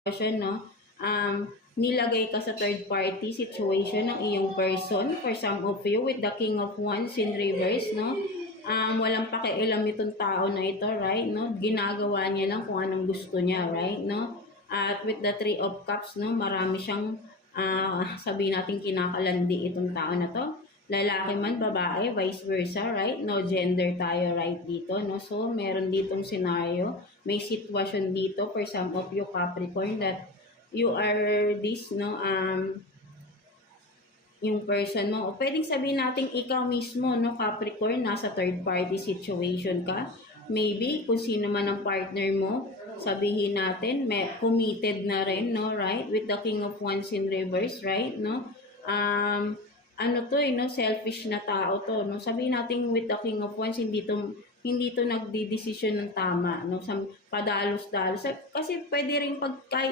sitwasyon, no? Nilagay ka sa third party situation ng iyong person. For some of you, with the King of Wands in reverse, no? Walang pakialam itong tao na ito, right? No? Ginagawa niya lang kung anong gusto niya, right? No? At with the Three of Cups, no? Marami siyang, sabihin natin, kinakalandi itong tao na to. Lalaki man, babae, vice versa, right? No gender tayo right dito, no? So, meron ditong scenario, may sitwasyon dito for some of you Capricorn that you are this, no? Yung person mo. O pwedeng sabihin natin ikaw mismo, no, Capricorn, nasa third party situation ka. Maybe, kung sino man ang partner mo, sabihin natin, may committed na rin, no, right? With the King of Wands in reverse, right, no? Ano to, no, selfish na tao to, no? Sabihin natin with the King of Wands, hindi to nagdidesisyon ng tama, no? Sa padalos-dalos. Kasi pwede rin pag kahit